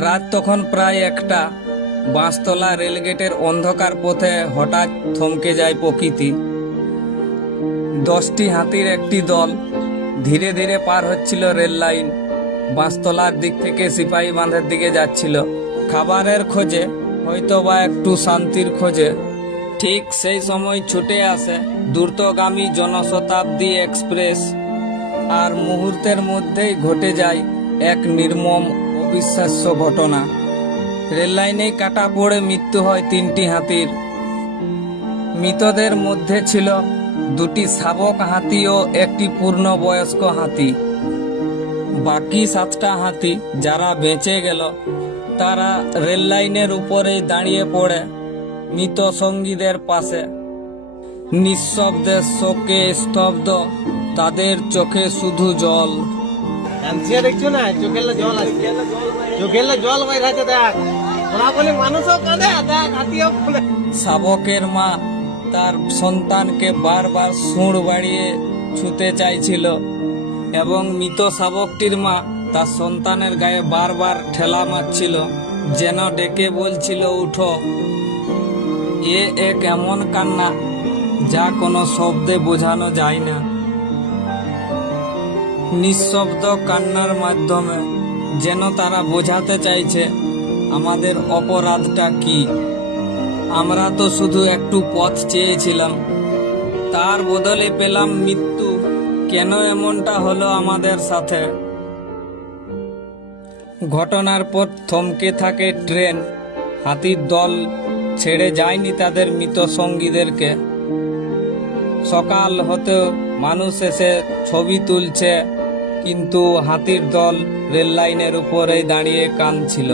রাত তখন প্রায় 1টা। বাঁশতলা রেলগেটের অন্ধকার পথে হঠাৎ থমকে যায় প্রকৃতি। 10টি হাতির একটি দল ধীরে ধীরে পার হচ্ছিল রেল লাইন। বাঁশতলার দিক থেকে সিপাহী বাঁধের দিকে যাচ্ছিল, খাবারের খোঁজে, হয়তো বা একটু শান্তির খোঁজে। ঠিক সেই সময় ছুটে আসে দ্রুতগামী জনশতাব্দী এক্সপ্রেস, আর মুহূর্তের মধ্যেই ঘটে যায় এক নির্মম অবিশ্বাস্য ঘটনা। রেল লাইনে কাটা পড়ে মৃত্যু হয় 3টি হাতির। মৃতদের মধ্যে ছিল 2টি শাবক হাতি ও একটি পূর্ণবয়স্ক হাতি। বাকি 7টা হাতি যারা বেঁচে গেল তারা রেল লাইনের উপরেই দাঁড়িয়ে পড়ে মৃত সঙ্গীদের পাশে, নিঃশব্দে শোকে স্তব্ধ, তাদের চোখে শুধু জল। দেখছো না, চোখের জল আসছে, চোখের জল বাইর আছে, দেখ ওরা বলে মানুষও কাঁদে, দেখ হাতিও কাঁদে। শাবকের মা তার সন্তানকে বারবার সুঁড় বাড়িয়ে ছুঁতে চাইছিল এবং মৃত শাবকটির মা তার সন্তানের গায়ে বারবার ঠেলা মারছিল, যেন ডেকে বলছিল উঠো। এক এমন কান্না যা কোনো শব্দে বোঝানো যায় না। নিঃশব্দ কান্নার মাধ্যমে যেন তারা বোঝাতে চাইছে আমাদের অপরাধটা কি। আমরা তো শুধু একটু পথ চেয়েছিলাম, তার বদলে পেলাম মৃত্যু। কেন এমনটা হলো আমাদের সাথে? ঘটনার পর থমকে থাকে ট্রেন। হাতির দল ছেড়ে যায়নি তাদের মৃত সঙ্গীদেরকে। সকাল হতেও মানুষ এসে ছবি তুলছে, কিন্তু হাতির দল রেল লাইনের উপরেই দাঁড়িয়ে কাঁদছিল।